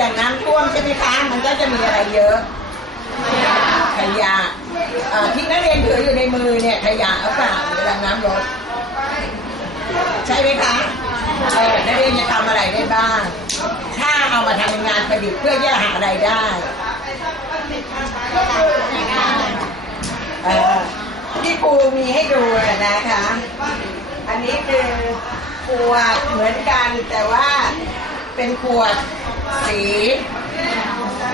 จากน้ำท่วมใช่ไหมคะ มันก็จะมีอะไรเยอะขยะที่นักเรียนถืออยู่ในมือเนี่ยขยะหรือเปล่าเวลาน้ำลดใช่ไหมคะเออนักเรียนจะทำอะไรได้บ้าง ถ้าเอามาทำงานประดิษฐ์เพื่อจะหารายได้ที่ครูมีให้ดูนะนะคะ อันนี้คือขวดเหมือนกันแต่ว่าเป็นขวด สี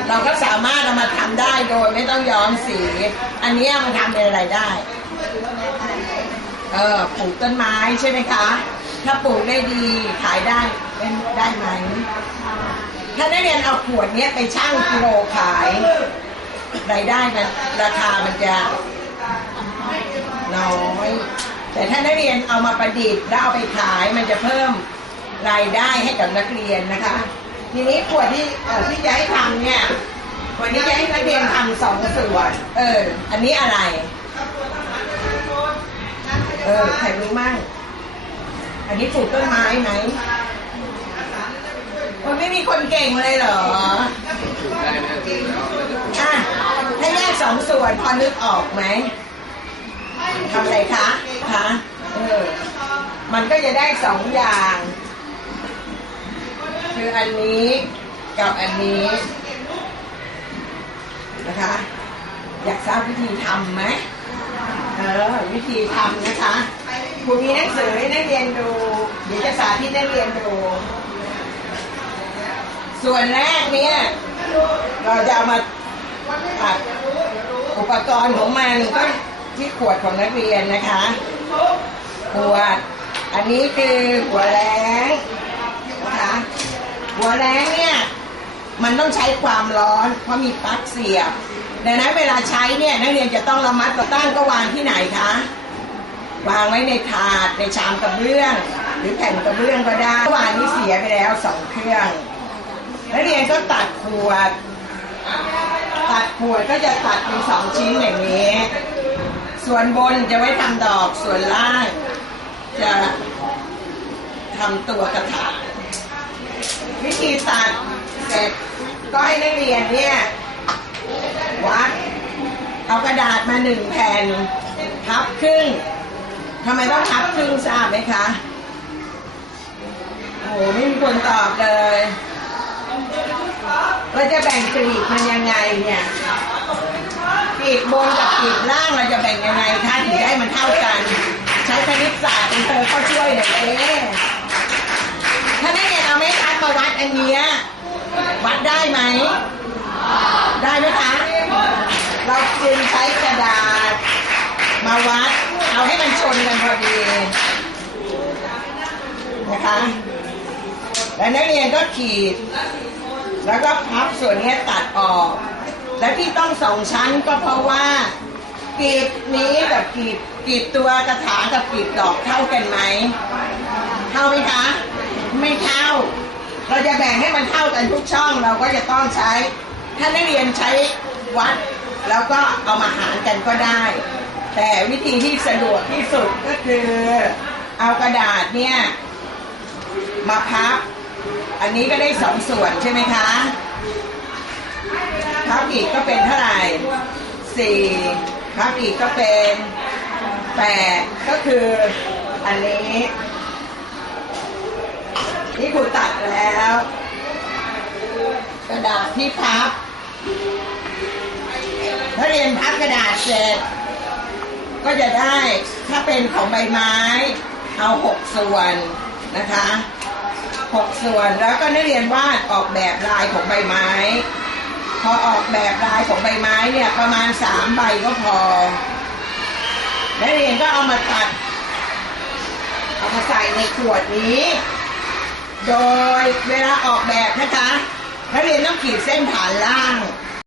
เราก็สามารถเอามาทำได้โดยไม่ต้องย้อมสี อันนี้มันทำเป็นอะไรได้ เออปลูกต้นไม้ใช่ไหมคะ ถ้าปลูกได้ดีขายได้เป็นได้ไหม ถ้านักเรียนเอาขวดเนี้ยไปชั่งกิโลขายรายได้มันราคามันจะน้อย แต่ถ้านักเรียนเอามาประดิษฐ์แล้วเอาไปขายมันจะเพิ่มรายได้ให้กับนักเรียนนะคะ ทีนี้ขวดที่เอ่อที่จะให้ทำเนี่ย วันนี้จะให้นักเรียนทำสองส่วนเออ อันนี้อะไร เออใครรู้มั่งอันนี้ปลูกต้นไม้ไหมมันไม่มีคนเก่งเลยเหรอ อะถ้าแยกสองส่วนพอนึกออกไหมทำอะไรคะคะเออ มันก็จะได้สองอย่าง คืออันนี้กับอันนี้นะคะ อยากทราบวิธีทำไหมเออวิธีทำนะคะครูมีหนังสือให้นักเรียนดู เดี๋ยวจะสาธิตนักเรียนดู ส่วนแรกเนี่ยเราจะเอามาตัดอุปกรณ์ของมันก็ที่ขวดของนักเรียนนะคะ ขวด อันนี้คือหัวแรง หัวแรงเนี่ยมันต้องใช้ความร้อนเพราะมีปลั๊กเสียบดังนั้นเวลาใช้เนี่ยนักเรียนจะต้องระมัดระตั้งก็วางที่ไหนคะวางไว้ในถาดในชามกระเบื้อง หรือแผ่นกระเบื้องก็ได้เมื่อวานนี้เสียไปแล้วสองเครื่องนักเรียนก็ตัดขวด ตัดขวดก็จะตัดเป็นสองชิ้นอย่างนี้ ส่วนบนจะไว้ทำดอกส่วนล่างจะทำตัวกระถาง วิธีตัดเสร็จก็ให้นักเรียนเนี่ยวัดเอากระดาษมาหนึ่งแผ่นพับครึ่งทำไมต้องพับครึ่งทราบไหมคะโอ้โหไม่มีคนตอบเลยเราจะแบ่งกรีบมันยังไงเนี่ยกรีบบนกับกรีบล่างเราจะแบ่งยังไงคะถึงจะให้มันเท่ากัน ใช้คณิตศาสตร์เป็นเธอก็ช่วยหน่อยเองถ้ เอาไหม่ทัดมาวัดอันเนี้ยวัดได้ไหม ได้ไหมคะ เราจึงใช้กระดาษ มาวัด เอาให้มันชนกันพอดีนะคะ แล้วนักเรียนก็ขีด แล้วก็พับส่วนนี้ตัดออก และที่ต้องสองชั้นก็เพราะว่ากรีบนี้กับกรีบกีบตัวกระถางกับกรีบดอกเท่ากันไหม เท่าไหมคะ ไม่เท่า เราจะแบ่งให้มันเท่ากันทุกช่องเราก็จะต้องใช้ ถ้านักเรียนใช้วัด แล้วก็เอามาหารกันก็ได้ แต่วิธีที่สะดวกที่สุดก็คือ เอากระดาษเนี่ยมาพับ อันนี้ก็ได้สองส่วนใช่ไหมคะพับอีกก็เป็นเท่าไหร่สี่พับอีกก็เป็นแปดก็คืออันนี้ นี่ครูตัดแล้ว กระดาษที่พับถ้าเรียนพับกระดาษเสร็จ ก็จะได้ถ้าเป็นของใบไม้ เอาหกส่วนนะคะหกส่วนแล้วก็นักเรียนวาดออกแบบลายของใบไม้ พอออกแบบลายของใบไม้เนี่ยประมาณสามใบก็พอนักเรียนก็เอามาตัด เอามาใส่ในขวดนี้ โดยเวลาออกแบบนะคะนักเรียนต้องขีดเส้นฐานล่าง